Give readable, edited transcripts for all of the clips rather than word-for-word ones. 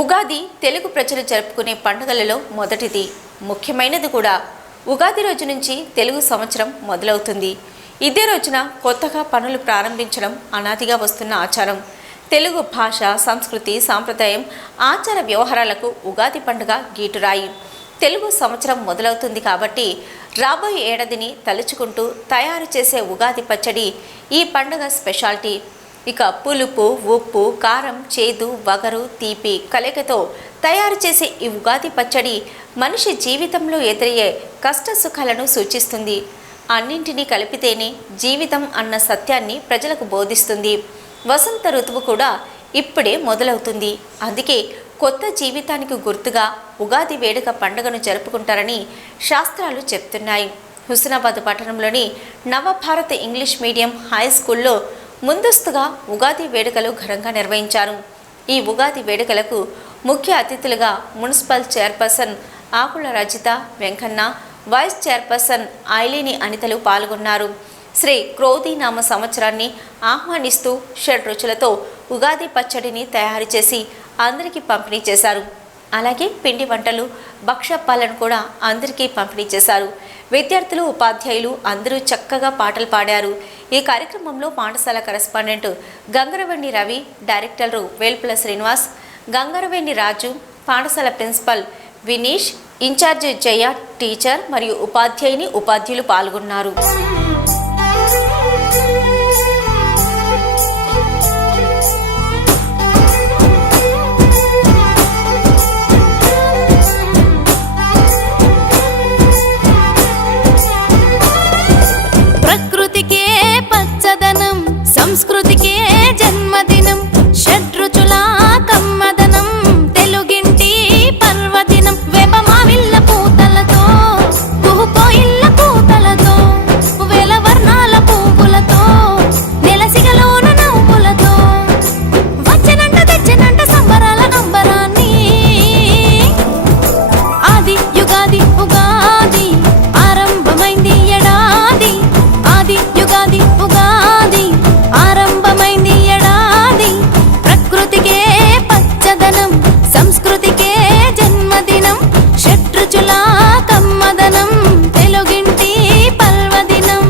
ఉగాది తెలుగు ప్రజలు జరుపుకునే పండుగలలో మొదటిది, ముఖ్యమైనది కూడా. ఉగాది రోజు నుంచి తెలుగు సంవత్సరం మొదలవుతుంది. ఇదే రోజున కొత్తగా పనులు ప్రారంభించడం అనాదిగా వస్తున్న ఆచారం. తెలుగు భాష, సంస్కృతి, సాంప్రదాయం, ఆచార వ్యవహారాలకు ఉగాది పండుగ గీటురాయి. తెలుగు సంవత్సరం మొదలవుతుంది కాబట్టి రాబోయే ఏడాదిని తలుచుకుంటూ తయారు చేసే ఉగాది పచ్చడి ఈ పండుగ స్పెషాలిటీ. ఇక పులుపు, ఉప్పు, కారం, చేదు, వగరు, తీపి కలయికతో తయారు చేసే ఈ ఉగాది పచ్చడి మనిషి జీవితంలో ఎదురయ్యే కష్ట సుఖాలను సూచిస్తుంది. అన్నింటినీ కలిపితేనే జీవితం అన్న సత్యాన్ని ప్రజలకు బోధిస్తుంది. వసంత ఋతువు కూడా ఇప్పుడే మొదలవుతుంది. అందుకే కొత్త జీవితానికి గుర్తుగా ఉగాది వేడుక పండుగను జరుపుకుంటారని శాస్త్రాలు చెప్తున్నాయి. హుస్నాబాద్ పట్టణంలోని నవభారత ఇంగ్లీష్ మీడియం హై స్కూల్లో ముందస్తుగా ఉగాది వేడుకలు ఘనంగా నిర్వహించారు. ఈ ఉగాది వేడుకలకు ముఖ్య అతిథులుగా మున్సిపల్ చైర్పర్సన్ ఆకుల రజిత వెంకన్న, వైస్ చైర్పర్సన్ ఐలేని అనితలు పాల్గొన్నారు. శ్రీ క్రోధీనామ సంవత్సరాన్ని ఆహ్వానిస్తూ షడ్రుచులతో ఉగాది పచ్చడిని తయారు చేసి అందరికీ పంపిణీ చేశారు. అలాగే పిండి వంటలు, భక్ష్యప్పాలను కూడా అందరికీ పంపిణీ చేశారు. విద్యార్థులు, ఉపాధ్యాయులు అందరూ చక్కగా పాటలు పాడారు. ఈ కార్యక్రమంలో పాఠశాల కరెస్పాండెంట్ గంగరవెండి రవి, డైరెక్టర్లు వేల్పుల శ్రీనివాస్, గంగరవెండి రాజు, పాఠశాల ప్రిన్సిపల్ వినీష్, ఇన్ఛార్జి జయ, టీచర్ మరియు ఉపాధ్యాయులు పాల్గొన్నారు. సంస్కృతికే జన్మదినం, షడ్రుచుల కమ్మదనం, తెలుగింటి పర్వదినం. వేపమావిళ్ళ పూతలతో, కుహుకోయిళ్ళ పూతలతో, వేల వర్ణాల పువ్వులతో, నెలసిగలోన నవ్వులతో వచ్చనంట తెచ్చనంట సంబరాల నంబరాన్ని. ఆది యుగాది ఉగాది ఆరంభమైంది ఎడాది, ఆది యుగాది ఉగాది ఆరంభమైంది ఎడాది. ప్రకృతికే పచ్చదనం, సంస్కృతికే జన్మదినం, షడ్రుచుల కమ్మదనం, తెలుగింటి పర్వదినం.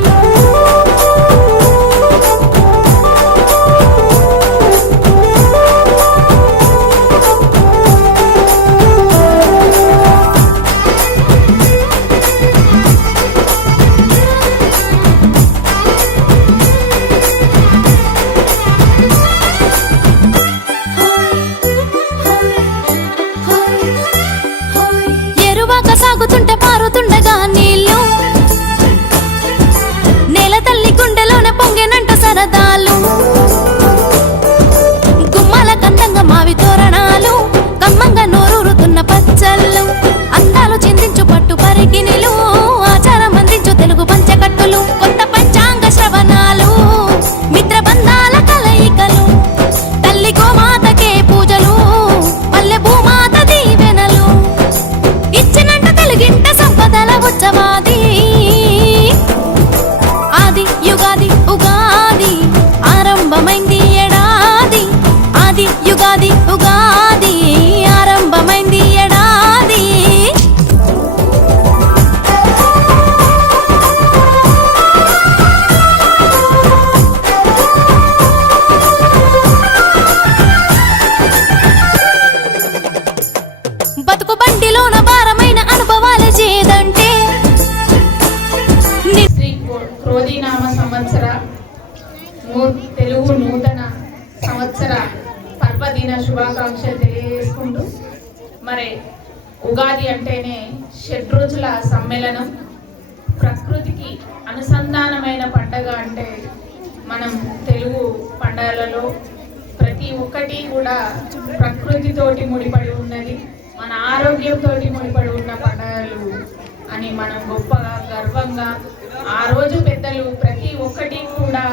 సాగుతుంటే పారుతుండగా నీళ్ళు, నేల తల్లి గుండెలోనే పొంగెనంట సరదాలు. గుమ్మాల కందంగా మావి తోరణాలు, కమ్మంగా నోరూరుతున్న పచ్చళ్ళు, అందాలు చిందించు పట్టు పరికినిలు, ఆచారం అందించు తెలుగు పంచకట్టులు, కొత్త పంచాంగ శ్రవణాలు, మిత్రబంధాల కలయికలు, తల్లి గోమాతకే పూజలు, పల్లె భూమాత దీవెనలు, ఇచ్చినంట తెలుగింట సంపదల ఉత్సవాది. ఆది యుగాది ఉగాది ఆరంభమైంది ఎడాది, ఆది యుగాది ఉగాది ఆరంభమైంది ఎడాది. బతుకు బండిలోన భారమైన అనుభవాలు చేదంటే శ్రీ క్రోధీనామ సంవత్సర తెలుగు నూతన సంవత్సర పర్వదిన శుభాకాంక్షలు తెలియజేసుకుంటూ, మరి ఉగాది అంటేనే షడ్రుచుల సమ్మేళనం, ప్రకృతికి అనుసంధానమైన పండగ. అంటే మనం తెలుగు పండగలలో ప్రతి ఒక్కటి కూడా ప్రకృతితోటి ముడిపడి ఉన్నది, మన ఆరోగ్యంతో ముడిపడి ఉన్న పండుగలు అని మనం గొప్పగా గర్వంగా ఆ రోజు పెద్దలు ప్రతి ఒక్కటి కూడా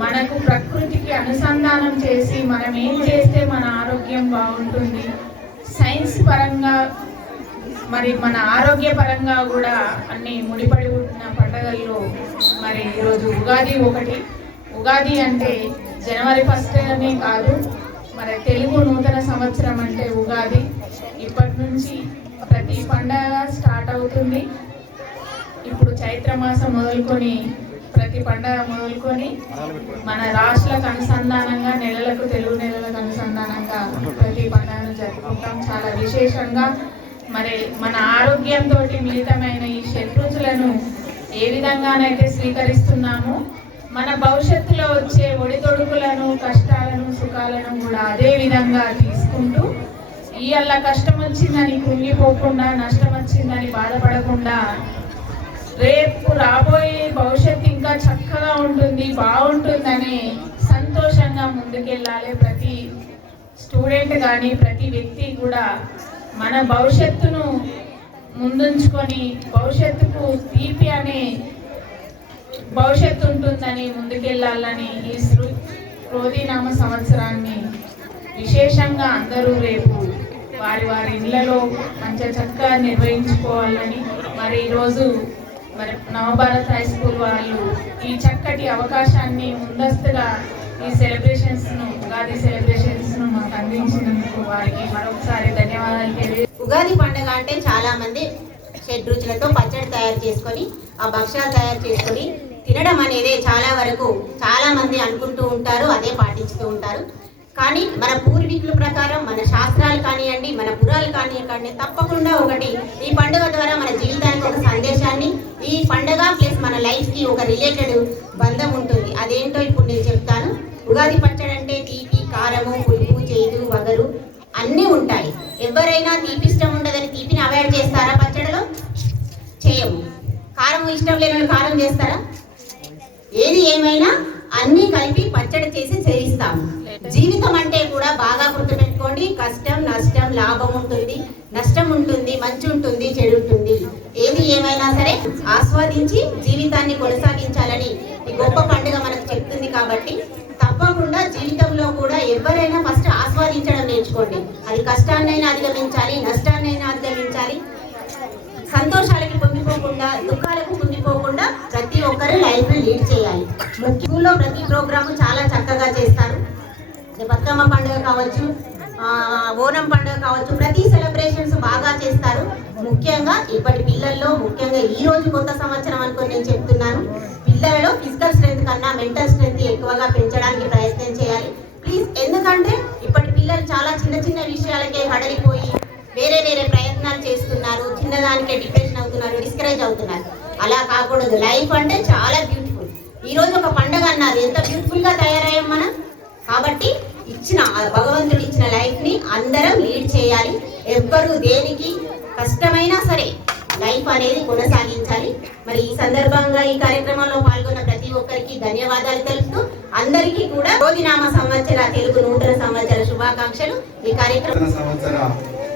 మనకు ప్రకృతికి అనుసంధానం చేసి మనం ఏం చేస్తే మన ఆరోగ్యం బాగుంటుంది, సైన్స్ పరంగా మరి మన ఆరోగ్య పరంగా కూడా అన్ని ముడిపడి ఉన్న పండుగల్లో మరి ఈరోజు ఉగాది ఒకటి. ఉగాది అంటే జనవరి 1 కాదు, మరి తెలుగు నూతన సంవత్సరం అంటే ఉగాది. ఇప్పటి నుంచి ప్రతి పండగ స్టార్ట్ అవుతుంది. ఇప్పుడు చైత్రమాసం మొదలుకొని ప్రతి పండగ మొదలుకొని మన రాష్ట్రాలకు అనుసంధానంగా నెలలకు, తెలుగు నెలలకు అనుసంధానంగా ప్రతి పండుగను జరుపుకుంటాం. చాలా విశేషంగా మరి మన ఆరోగ్యంతో మిళితమైన ఈ షడ్రుచులను ఏ విధంగానైతే స్వీకరిస్తున్నామో మన భవిష్యత్తులో వచ్చే ఒడిదొడుకులను, కష్టాలను, సుఖాలను కూడా అదే విధంగా తీసుకుంటూ ఇవాళ కష్టం వచ్చిందని కృంగిపోకుండా, నష్టం వచ్చిందని బాధపడకుండా రేపు రాబోయే భవిష్యత్తు ఇంకా చక్కగా ఉంటుంది, బాగుంటుందని సంతోషంగా ముందుకెళ్ళాలి. ప్రతి స్టూడెంట్ కానీ ప్రతి వ్యక్తి కూడా మన భవిష్యత్తును ముందుంచుకొని భవిష్యత్తుకు తీపి అనే భవిష్యత్తు ఉంటుందని ముందుకెళ్ళాలని ఈ క్రోధినామ సంవత్సరాన్ని విశేషంగా అందరూ రేపు వారి వారి ఇళ్లలో మంచిగా చక్కగా నిర్వహించుకోవాలని మరి ఈరోజు మరి నవభారత్ హై స్కూల్ వాళ్ళు ఈ చక్కటి అవకాశాన్ని ముందస్తుగా ఈ సెలబ్రేషన్స్ను, ఉగాది సెలబ్రేషన్స్ను మాకు అందించినందుకు వారికి మరొకసారి ధన్యవాదాలు తెలియజేస్తున్నాను. ఉగాది పండుగ అంటే చాలా మంది షడ్రుచులతో పచ్చడి తయారు చేసుకొని ఆ భక్ష్యాలు తయారు చేసుకొని తినడం అనేది చాలా మంది అనుకుంటూ ఉంటారు, అదే పాటిస్తూ ఉంటారు. కానీ మన పూర్వీకుల ప్రకారం మన శాస్త్రాలు కానివ్వండి, మన పురాలు కానివ్వండి, తప్పకుండా ఒకటి ఈ పండుగ ద్వారా మన జీవితానికి ఒక సందేశాన్ని, ఈ పండుగ ప్లస్ మన లైఫ్కి ఒక రిలేటెడ్ బంధం ఉంటుంది. అదేంటో ఇప్పుడు నేను చెప్తాను. ఉగాది పచ్చడి అంటే తీపి, కారము, పులుపు, చేదు, వగరు అన్నీ ఉంటాయి. ఎవరైనా తీపి ఇష్టం ఉండదని తీపిని అవాయిడ్ చేస్తారా? పచ్చడిలో చేయము. కారం ఇష్టం లేని కారం చేస్తారా? ఏది ఏమైనా అన్నీ కలిపి పచ్చడి చేసి చేయిస్తాము. జీవితం అంటే కూడా బాగా గుర్తుపెట్టుకోండి. కష్టం, నష్టం, లాభం ఉంటుంది, నష్టం ఉంటుంది, మంచి ఉంటుంది, చెడు ఉంటుంది. ఏది ఏమైనా సరే ఆస్వాదించి జీవితాన్ని కొనసాగించాలని ఈ గొప్ప పండుగ మనకు చెప్తుంది. కాబట్టి తప్పకుండా జీవితంలో కూడా ఎవరైనా ఫస్ట్ ఆస్వాదించడం నేర్చుకోండి. అది కష్టాన్నైనా అధిగమించాలి, నష్టాన్నైనా అధిగమించాలి. సంతోషాలకి పొంగిపోకుండా, దుఃఖాలకు పొంగిపోకుండా ప్రతి ఒక్కరు లైఫ్ లీడ్ చేయాలి. స్కూల్లో ప్రతి ప్రోగ్రాము చాలా చక్కగా చేస్తారు. బతుకమ్మ పండుగ కావచ్చు, ఓనం పండుగ కావచ్చు, ప్రతి సెలబ్రేషన్స్ బాగా చేస్తారు. ముఖ్యంగా ఇప్పటి పిల్లల్లో, ముఖ్యంగా ఈ రోజు కొత్త సంవత్సరం అనుకుని నేను చెప్తున్నాను, పిల్లలలో ఫిజికల్ స్ట్రెంత్ కన్నా మెంటల్ స్ట్రెంత్ ఎక్కువగా పెంచడానికి ప్రయత్నం చేయాలి ప్లీజ్. ఎందుకంటే ఇప్పటి పిల్లలు చాలా చిన్న చిన్న విషయాలకే హడలిపోయి వేరే ప్రయత్నాలు చేస్తున్నారు, చిన్నదానికే డిప్రెషన్ అవుతున్నారు, డిస్కరేజ్ అవుతున్నారు. అలా కాకూడదు. లైఫ్ అంటే చాలా బ్యూటిఫుల్. ఈ రోజు ఒక పండుగ అన్నారు, ఎంత బ్యూటిఫుల్ గా తయారయ్యాం మనం. కాబట్టి భగవంతుడు ఇచ్చిన లైఫ్ ని అందరం లీడ్ చేయాలి. ఎవ్వరు దేనికి కష్టమైనా సరే లైఫ్ అనేది కొనసాగించాలి. మరి ఈ సందర్భంగా ఈ కార్యక్రమంలో పాల్గొన్న ప్రతి ఒక్కరికి ధన్యవాదాలు తెలుపుతూ అందరికీ కూడా క్రోధినామ సంవత్సర తెలుగు నూతన సంవత్సర శుభాకాంక్షలు. ఈ కార్యక్రమం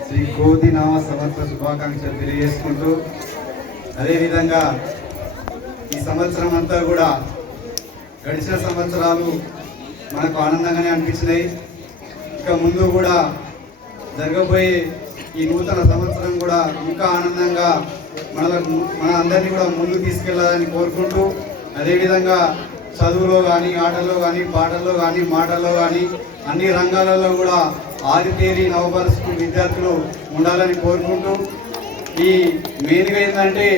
శ్రీ క్రోధినామ సంవత్సర శుభాకాంక్షలు తెలియజేసుకుంటూ, అదేవిధంగా ఈ సంవత్సరం అంతా కూడా గడిచిన సంవత్సరాలు మనకు ఆనందంగానే అనిపించినాయి. ఇక ముందు కూడా జరగబోయే ఈ నూతన సంవత్సరం కూడా ఇంకా ఆనందంగా మన అందరినీ కూడా ముందుకు తీసుకెళ్లాలని కోరుకుంటూ, అదేవిధంగా చదువులో కానీ, ఆటల్లో కానీ, పాటల్లో కానీ, మాటల్లో కానీ అన్ని రంగాలలో కూడా ఆదితేరి నవభారత్ స్కూల్ విద్యార్థులు ఉండాలని కోరుకుంటూ, ఈ మెయిన్గా ఏంటంటే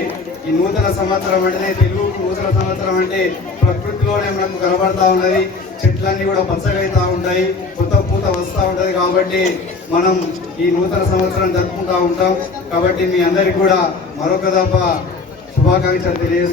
ఈ నూతన సంవత్సరం అంటేనే, తెలుగుకు నూతన సంవత్సరం అంటే ప్రకృతిలోనే మనకు కనబడతా ఉన్నది. చెట్లన్నీ కూడా పచ్చగా అవుతూ ఉంటాయి, కొత్త పూత వస్తూ ఉంటుంది. కాబట్టి మనం ఈ నూతన సంవత్సరం జరుపుకుంటూ ఉంటాం. కాబట్టి మీ అందరికీ కూడా మరొక దఫా శుభాకాంక్షలు తెలియజేస్తాం.